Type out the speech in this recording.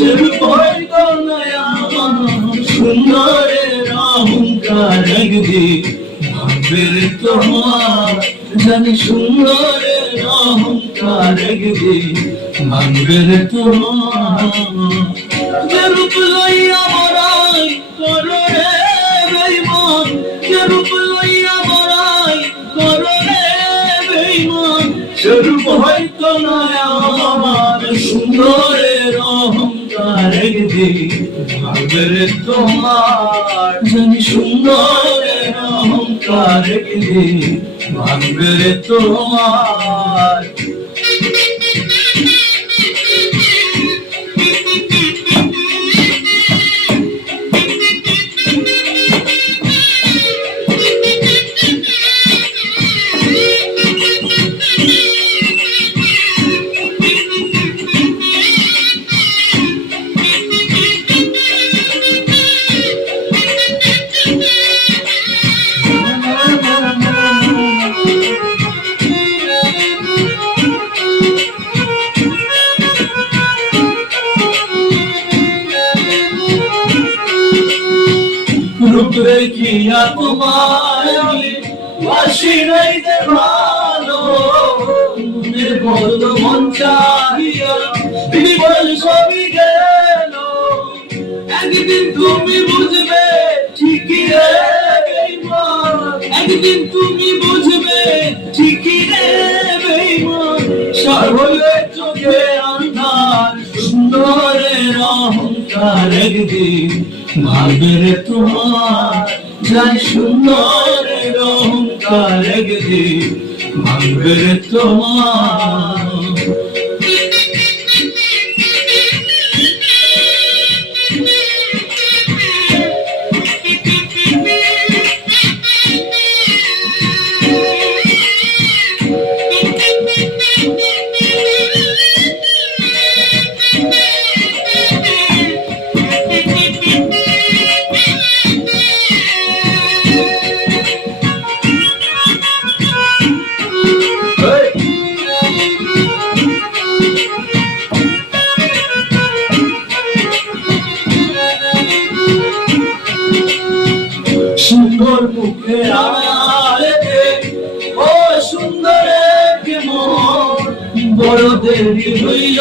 সেরূপ হয়তো নয় আমার সুন্দরের অহংকার একদিন ভাঙবে রে তোমার। জানি সুন্দরের অহংকার একদিন ভাঙবে রে তোমার। যে রূপ লইয়া বড়াই করো রে বেঈমান, যে রূপ লইয়া বড়াই করো রে বেঈমান, সেরূপ হয়তো নয় আমার সুন্দরের অহংকার একদিন ভাঙবে রে তোমার। জানি সুন্দরের অহংকার একদিন ভাঙবে রে তোমার। রূপ দেখিয়া তোমায় বাসি নাই যে ভালো, মনের বড় মন চাহিয়া বিবল সবই গেল। একদিন তুমি বুঝবে ঠিকই রে বেঈমান, একদিন তুমি বুঝবে ঠিকই রে বেঈমান। সর্বলে চোখে আন্ধার সুন্দরের অহংকার একদিন ভাঙবে রে তোমার। জানি সুন্দরের অহংকার একদিন ভাঙবে রে তোমার। সুন্দর মুখে আড়ালে ও সুন্দরের মন বড় দেরি হইল।